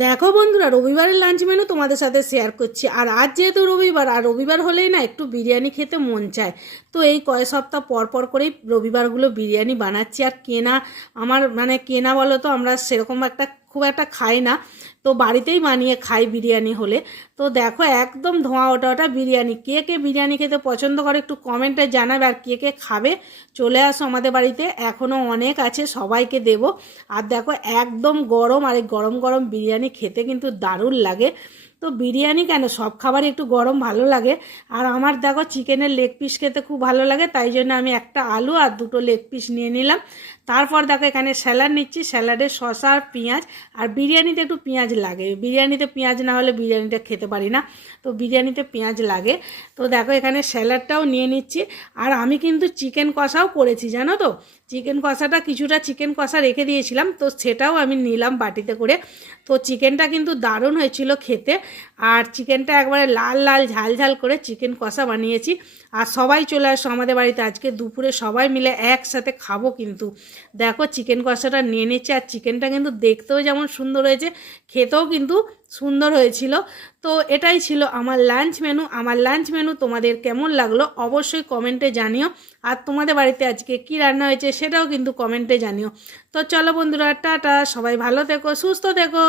দেখো বন্ধুরা, রবিবারের লাঞ্চ মেনু তোমাদের সাথে শেয়ার করছি। আর আজ যেহেতু রবিবার, আর রবিবার হলেই না একটু বিরিয়ানি খেতে মন চায়। তো এই কয় সপ্তাহ পর পর করেই রবিবারগুলো বিরিয়ানি বানাচ্ছি। আর কেনা, আমার মানে কেনা বলো তো, আমরা সেরকম একটা খুব একটা খাই না। তো বাড়িতেই বানিয়ে খাই বিরিয়ানি হলে। তো দেখো একদম ধোঁয়া ওটা ওটা বিরিয়ানি। কে কে বিরিয়ানি খেতে পছন্দ করে একটু কমেন্টে জানাবে আর কে কে খাবে চলে আসো আমাদের বাড়িতে। এখনও অনেক আছে, সবাইকে দেব। আর দেখো একদম গরম, আর এই গরম গরম বিরিয়ানি খেতে কিন্তু দারুণ লাগে। তো বিরিয়ানি কেন? সব খাবারই একটু গরম ভালো লাগে। আর আমার দেখো চিকেনের লেগ পিস খেতে খুব ভালো লাগে, তাই জন্য আমি একটা আলু আর দুটো লেগ পিস নিয়ে নিলাম। তারপর দেখো এখানে স্যালাড নিচ্ছি, স্যালাডে শসা আর পেঁয়াজ। আর বিরিয়ানিতে একটু পেঁয়াজ লাগে। বিরিয়ানিতে পেঁয়াজ না হলে বিরিয়ানিটা খেতে পারি না, তো বিরিয়ানিতে পেঁয়াজ লাগে। তো দেখো এখানে স্যালাডটাও নিয়ে নিচ্ছি। আর আমি কিন্তু চিকেন কষাও করেছি, জানো তো? চিকেন কষাটা কিছুটা চিকেন কষা রেখে দিয়েছিলাম, তো সেটাও আমি নিলাম বাটিতে করে। তো চিকেনটা কিন্তু দারুণ হয়েছিল খেতে। আর চিকেনটা একবারে লাল লাল ঝাল ঝাল করে চিকেন কষা বানিয়েছি। আর সবাই চলে আসো আমাদের বাড়িতে। আজকে দুপুরে সবাই মিলে একসাথে খাব কিন্তু। দেখো চিকেন কষাটা নিয়ে নিচ্ছে আর চিকেনটা কিন্তু দেখতেও যেমন সুন্দর হয়েছে, খেতেও কিন্তু সুন্দর হয়েছিল। তো এটাই ছিল আমার লাঞ্চ মেনু। আমার লাঞ্চ মেনু তোমাদের কেমন লাগল অবশ্যই কমেন্টে জানিও। আর তোমাদের বাড়িতে আজকে কি রান্না হয়েছে সেটাও কিন্তু কমেন্টে জানিও। তো চলো বন্ধুরা, টাটা। সবাই ভালো থেকো, সুস্থ থেকো।